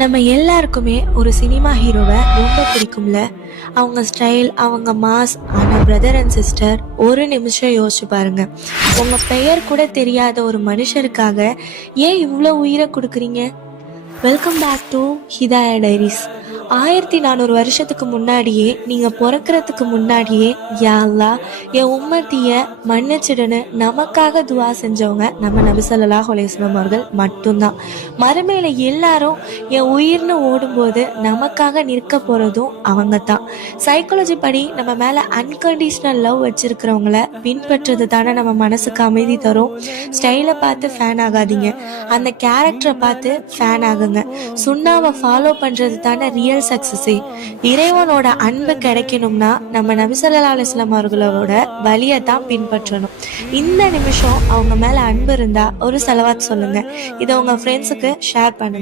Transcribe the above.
நம்ம எல்லாருக்குமே ஒரு சினிமா ஹீரோவை ரொம்ப பிடிக்கும்ல. அவங்க ஸ்டைல், அவங்க மாஸ். ஆனால் பிரதர் அண்ட் சிஸ்டர், ஒரு நிமிஷம் யோசிச்சு பாருங்க. உங்க பெயர் கூட தெரியாத ஒரு மனுஷருக்காக ஏன் இவ்வளோ உயிரை கொடுக்குறீங்க? Welcome back to Hidaya diaries. 1400 வருஷத்துக்கு முன்னாடியே, நீங்கள் பிறக்கிறதுக்கு முன்னாடியே, யா அல்லாஹ் என் உம்மத்திய மன்னிச்சிடுன்னு நமக்காக துவா செஞ்சவங்க நம்ம நபி ஸல்லல்லாஹு அலைஹி வஸல்லம் அவர்கள் மட்டும்தான். மறுமையில எல்லாரும் என் உயிர்னு ஓடும்போது நமக்காக நிற்க போகிறதும் அவங்க தான். சைக்காலஜி படி நம்ம மேலே அன்கண்டிஷனல் லவ் வச்சிருக்கிறவங்கள பின்பற்றது தானே நம்ம மனசுக்கு அமைதி தரும். ஸ்டைலை பார்த்து ஃபேன் ஆகாதீங்க, அந்த கேரக்டரை பார்த்து ஃபேன் ஆகுங்க. சுண்ணாவை ஃபாலோ பண்றது தானே ரியல் சக்சஸே. இறைவனோட அன்பு கிடைக்கணும்னா நம்ம நபி ஸல்லல்லாஹு அலைஹி வஸல்லம் அவர்களோட வழியை தான் பின்பற்றணும். இந்த நிமிஷம் அவங்க மேல அன்பு இருந்தா ஒரு ஸலவாத் சொல்லுங்க. இதை உங்க ஃப்ரெண்ட்ஸுக்கு ஷேர் பண்ணுங்க.